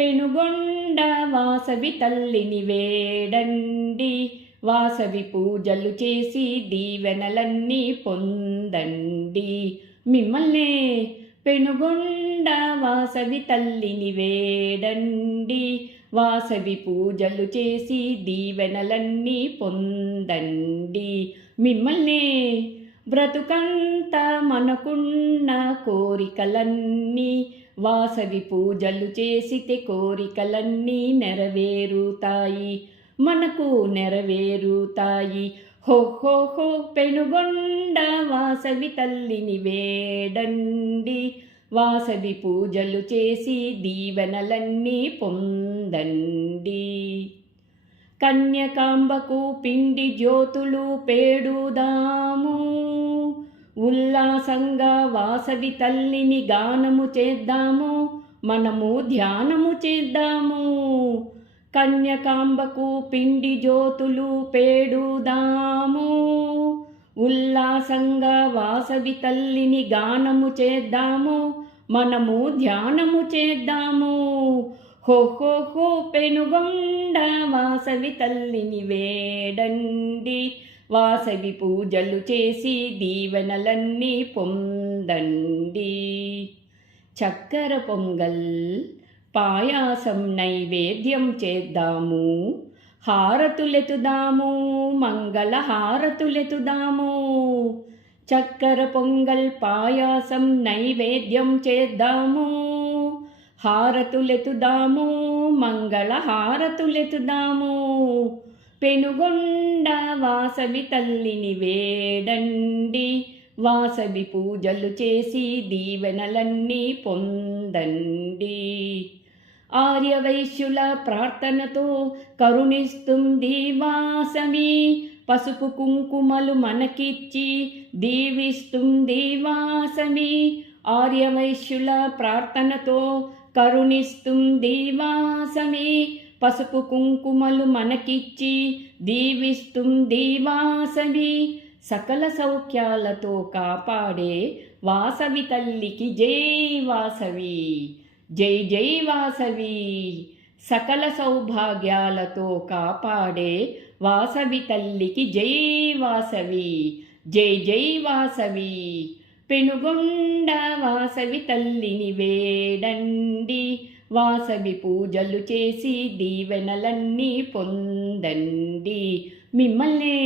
పెనుగొండ వాసవి తల్లిని వేడండి, వాసవి పూజలు చేసి దీవెనలన్నీ పొందండి. మిమ్మల్నే పెనుగొండ వాసవి తల్లిని వేడండి, వాసవి పూజలు చేసి దీవెనలన్నీ పొందండి. మిమ్మల్నే బ్రతుకంత మనకున్న కోరికలన్నీ, వాసవి పూజలు చేసితే కోరికలన్నీ నెరవేరుతాయి, మనకు నెరవేరుతాయి. హో హో హో పెనుగొండ వాసవి తల్లిని వేడండి, వాసవి పూజలు చేసి దీవెనలన్నీ పొందండి. కన్యకాంబకు పిండి జ్యోతులు పేడుదాము, ఉల్లాసంగా వాసవి తల్లిని గానము చేద్దాము, మనము ధ్యానము చేద్దాము. కన్యకాంబకు పిండి జ్యోతులు పేడుదాము, ఉల్లాసంగా వాసవి తల్లిని గానము చేద్దాము, మనము ధ్యానము చేద్దాము. హో హో హో పెనుగొండ వాసవి తల్లిని వేడండి, వాసవి పూజలు చేసి దీవెనలన్నీ పొందండి. చక్కెర పొంగల్ పాయాసం నైవేద్యం చేద్దాము, హారతులెతుదాము, మంగళ హారతులెతుదాము. చక్కెర పొంగల్ పాయాసం నైవేద్యం చేద్దాము, హారతులెతుదాము, మంగళ హారతులెతుదాము. పెనుగొండ వాసవి తల్లిని వేడండి, వాసవి పూజలు చేసి దీవెనలన్నీ పొందండి. ఆర్యవైశ్యుల ప్రార్థనతో కరుణిస్తుంది వాసవి, పసుపు కుంకుమలు మనకిచ్చి దీవిస్తుంది వాసవి. ఆర్యవైశ్యుల ప్రార్థనతో కరుణిస్తుంది వాసవి, పసుపు కుంకుమలు మనకిచ్చి దీవిస్తుంది వాసవి. సకల సౌఖ్యాలతో కాపాడే వాసవి తల్లికి జై వాసవి, జై జై వాసవి. సకల సౌభాగ్యాలతో కాపాడే వాసవి తల్లికి జై వాసవి, జై జై వాసవి. పెనుగొండ వాసవి తల్లిని వేడండి, వాసవి పూజలు చేసి దీవెనలన్నీ పొందండి. మిమ్మల్నే